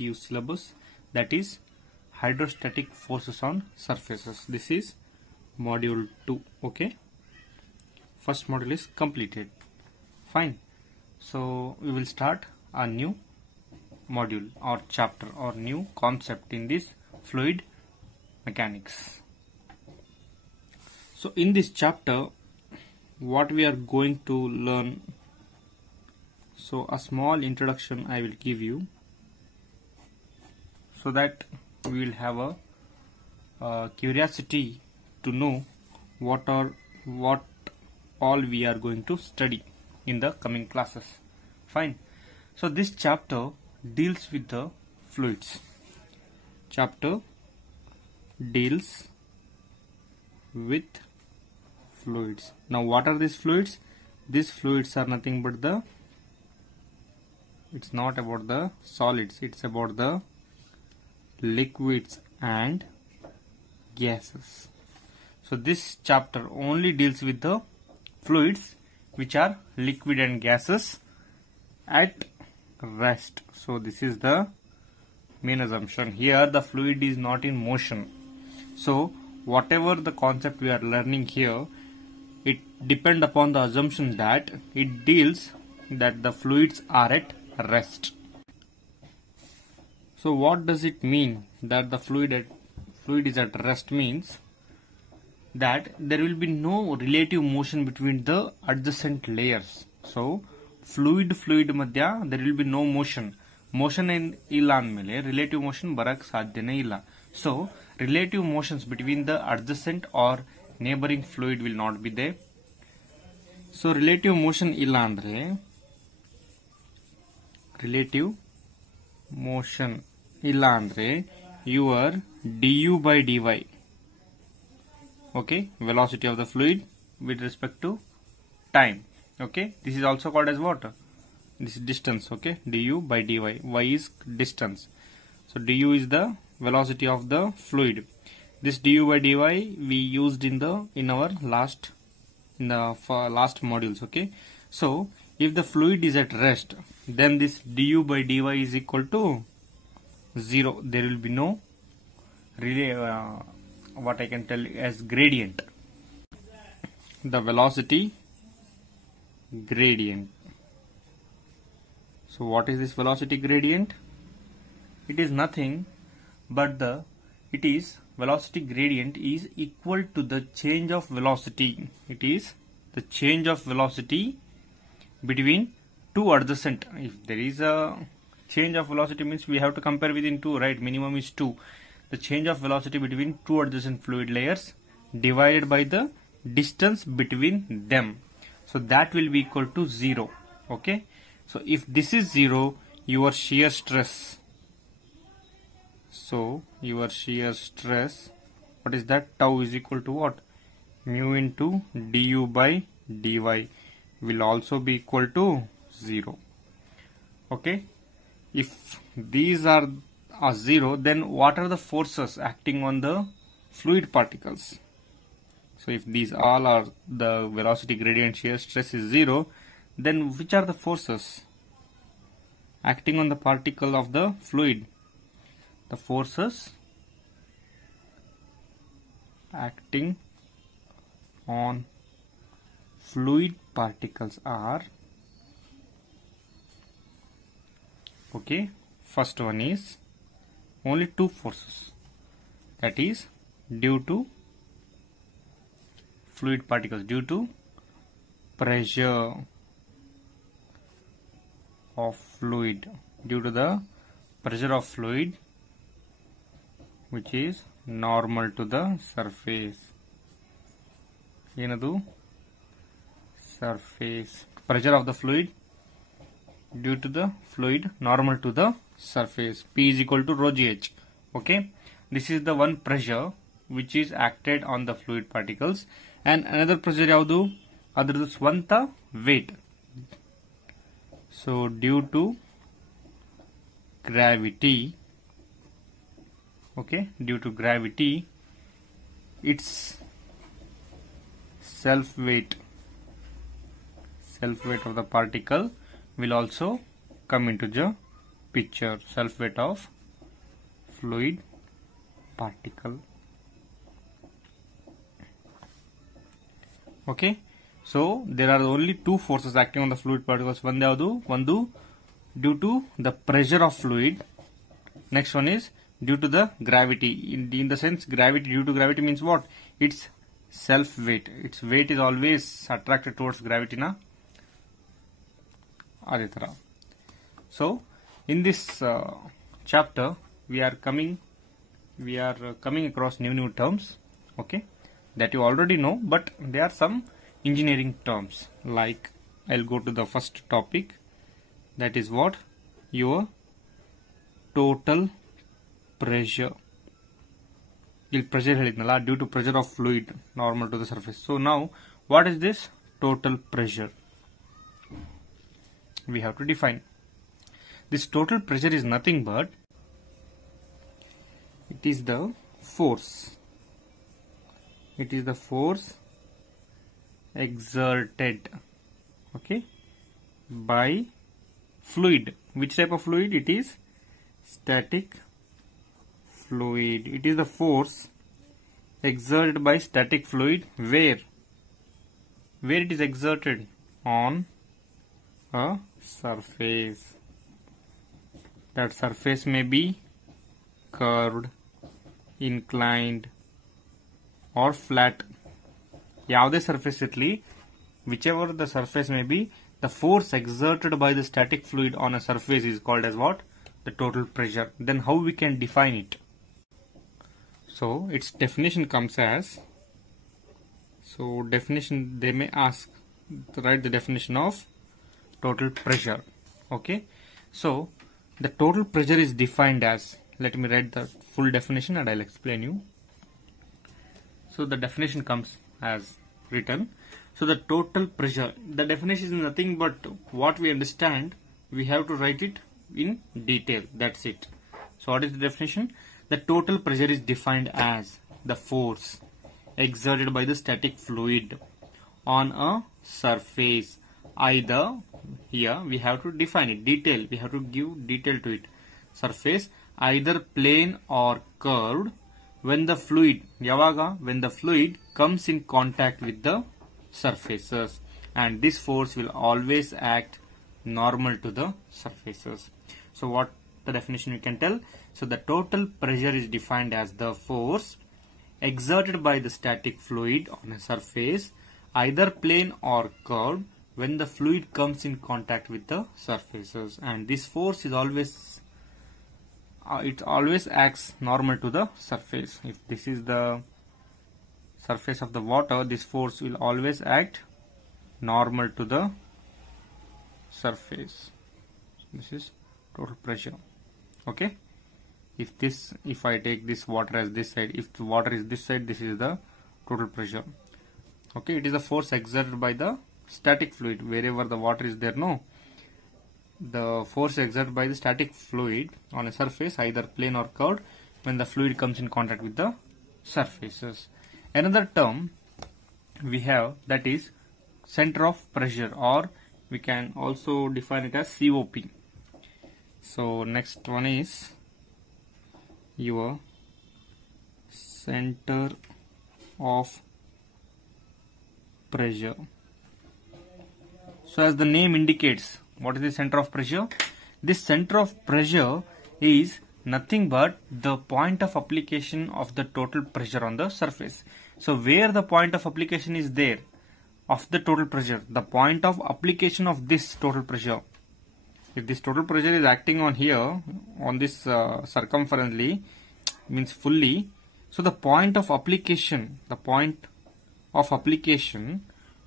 CETU syllabus, that is hydrostatic forces on surfaces. This is module 2. Okay, first module is completed. Fine. So we will start a new module or chapter or new concept in this fluid mechanics. So in this chapter, what we are going to learn, so a small introduction I will give you, so that we will have a curiosity to know what all we are going to study in the coming classes. Fine. So this chapter deals with the fluids. Chapter deals with fluids. Now what are these fluids? These fluids are nothing but it's not about the solids, it's about the liquids and gases. So this chapter only deals with the fluids which are liquid and gases at rest. So this is the main assumption. Here the fluid is not in motion. So whatever the concept we are learning here, it depends upon the assumption that it deals that the fluids are at rest. So what does it mean that the fluid is at rest? Means that there will be no relative motion between the adjacent layers. So fluid madhya there will be no motion. Motion illa andmele relative motion barak sadhyane illa. So relative motions between the adjacent or neighboring fluid will not be there. So relative motion illa andre your du by dy, okay, velocity of the fluid with respect to time. Okay, this is also called as what? This is distance. Okay, du by dy. Y is distance. So du is the velocity of the fluid. This du by dy we used in our last modules. Okay, so if the fluid is at rest, then this du by dy is equal to 0. There will be no what I can tell as gradient. The velocity gradient. So what is this velocity gradient? It is nothing but velocity gradient is equal to the change of velocity. It is the change of velocity between two adjacent. If there is a change of velocity, means we have to compare within two, right? Minimum is 2. The change of velocity between two adjacent fluid layers divided by the distance between them. So that will be equal to 0. Okay. So if this is 0, your shear stress. So your shear stress, what is that? Tau is equal to what? Mu into du by dy will also be equal to 0. Okay. If these are 0, then what are the forces acting on the fluid particles? So if these all are the velocity gradient, shear stress is 0, then which are the forces acting on the particle of the fluid? The forces acting on fluid particles are, okay, first one is only two forces, that is due to fluid particles, due to pressure of fluid, due to the pressure of fluid which is normal to the surface. Yenadu surface pressure of the fluid due to the fluid normal to the surface. P is equal to rho gh. Okay, this is the one pressure which is acted on the fluid particles, and another pressure yaudu adradu swanta weight. So due to gravity, okay, due to gravity, its self weight of the particle will also come into the picture, self weight of fluid particle. Okay, so there are only two forces acting on the fluid particles. One due to the pressure of fluid. Next one is due to the gravity. In the sense, gravity, due to gravity means what? It's self weight. Its weight is always attracted towards gravity, na? Aditara. So in this chapter we are coming across new terms, okay, that you already know, but there are some engineering terms. Like, I'll go to the first topic, that is what? Your total pressure. Pressure ಹೇಳಿದ್ನಲ್ಲ, due to pressure of fluid normal to the surface. So now what is this total pressure? We have to define. This total pressure is nothing but it is the force. It is the force exerted, okay, by fluid. Which type of fluid? It is static fluid. It is the force exerted by static fluid. Where it is exerted? On a surface. That surface may be curved, inclined or flat. ಯಾವುದೇ surface ಇರಲಿ, whichever the surface may be, the force exerted by the static fluid on a surface is called as what? The total pressure. Then how we can define it? So its definition comes as, they may ask to write the definition of total pressure. Okay, so the total pressure is defined as, let me write the full definition and I'll explain you. So the definition comes as written. So the total pressure, the definition is nothing but what we understand, we have to write it in detail. That's it. So what is the definition? The total pressure is defined as the force exerted by the static fluid on a surface. Either, here we have to define it, detail, we have to give detail to it. Surface, either plane or curved, when the fluid, yavaga, when the fluid comes in contact with the surfaces, and this force will always act normal to the surfaces. So what the definition we can tell? So the total pressure is defined as the force exerted by the static fluid on a surface, either plane or curved, when the fluid comes in contact with the surfaces, and this force is always it always acts normal to the surface. If this is the surface of the water, this force will always act normal to the surface. This is total pressure. Okay, if I take this water as this side, if the water is this side, this is the total pressure. Okay, it is the force exerted by the static fluid. Wherever the water is there, no, the force exerted by the static fluid on a surface, either plane or curved, when the fluid comes in contact with the surfaces. Another term we have, that is center of pressure, or we can also define it as COP. So next one is your center of pressure. So as the name indicates, what is the center of pressure? This center of pressure is nothing but the point of application of the total pressure on the surface. So where the point of application is there of the total pressure, the point of application of this total pressure, if this total pressure is acting on here, on this circumferentially, means fully, so the point of application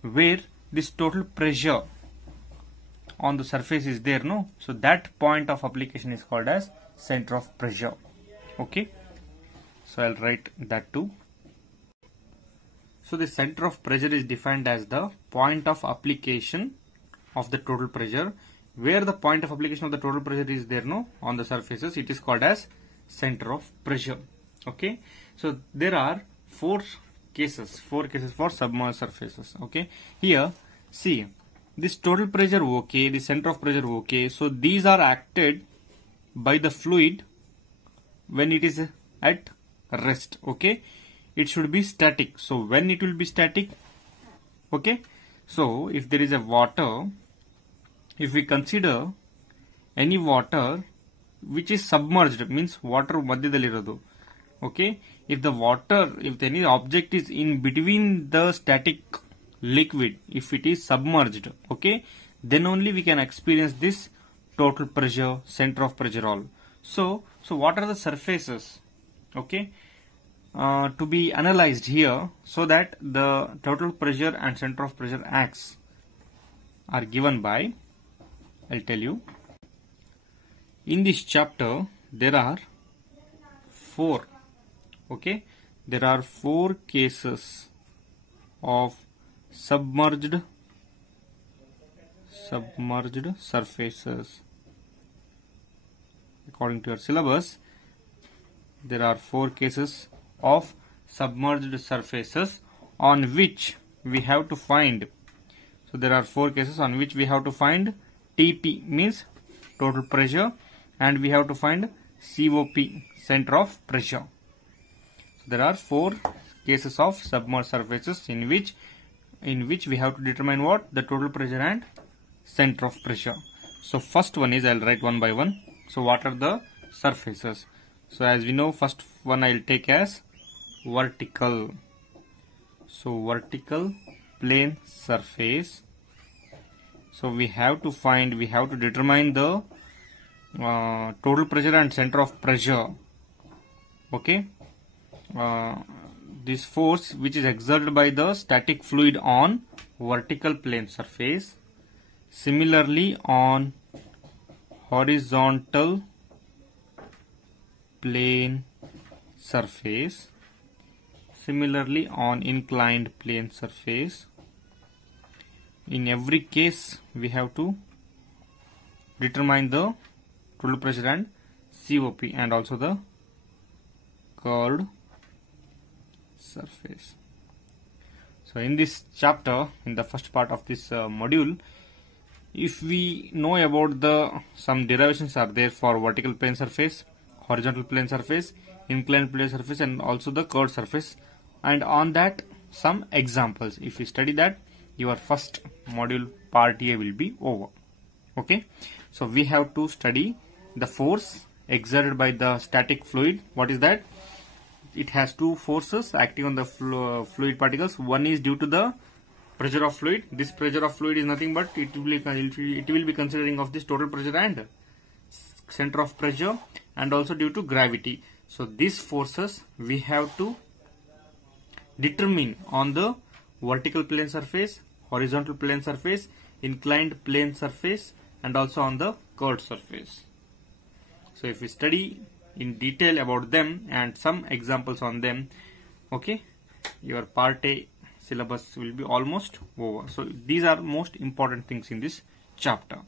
where this total pressure on the surface is there, no, so that point of application is called as center of pressure. Okay, so I'll write that too. So the center of pressure is defined as the point of application of the total pressure. Where the point of application of the total pressure is there, no, on the surfaces, it is called as center of pressure. Okay, so there are four cases for submerged surfaces. Okay, here see, this total pressure okay, the center of pressure okay, so these are acted by the fluid when it is at rest. Okay, it should be static. So when it will be static? Okay, so if there is a water, if we consider any water which is submerged, means water madhyadallirodu. Okay, if any object is in between the static liquid, if it is submerged, okay, then only we can experience this total pressure, center of pressure all. So what are the surfaces, okay, to be analyzed here, so that the total pressure and center of pressure acts are given by, I'll tell you. In this chapter there are 4, okay, there are 4 cases of submerged surfaces. According to your syllabus, there are 4 cases of submerged surfaces on which we have to find. So there are 4 cases on which we have to find TP, means total pressure, and we have to find COP, center of pressure. So there are 4 cases of submerged surfaces in which we have to determine what? The total pressure and center of pressure. So first one is, I'll write one by one. So what are the surfaces? So as we know, first one I'll take as vertical. So vertical plane surface. So we have to determine the total pressure and center of pressure. Okay, this force which is exerted by the static fluid on vertical plane surface, similarly on horizontal plane surface, similarly on inclined plane surface. In every case we have to determine the total pressure and COP, and also the curved surface. So in this chapter, in the first part of this module, if we know about some derivations are there for vertical plane surface, horizontal plane surface, inclined plane surface, and also the curved surface, and on that some examples. If you study that, your first module part A will be over. Okay, so we have to study the force exerted by the static fluid. What is that? It has 2 forces acting on the fluid particles. One is due to the pressure of fluid. This pressure of fluid is nothing but it will be considering of this total pressure and center of pressure, and also due to gravity. So these forces we have to determine on the vertical plane surface, horizontal plane surface, inclined plane surface, and also on the curved surface. So if we study in detail about them and some examples on them, okay, your part A syllabus will be almost over. So these are most important things in this chapter.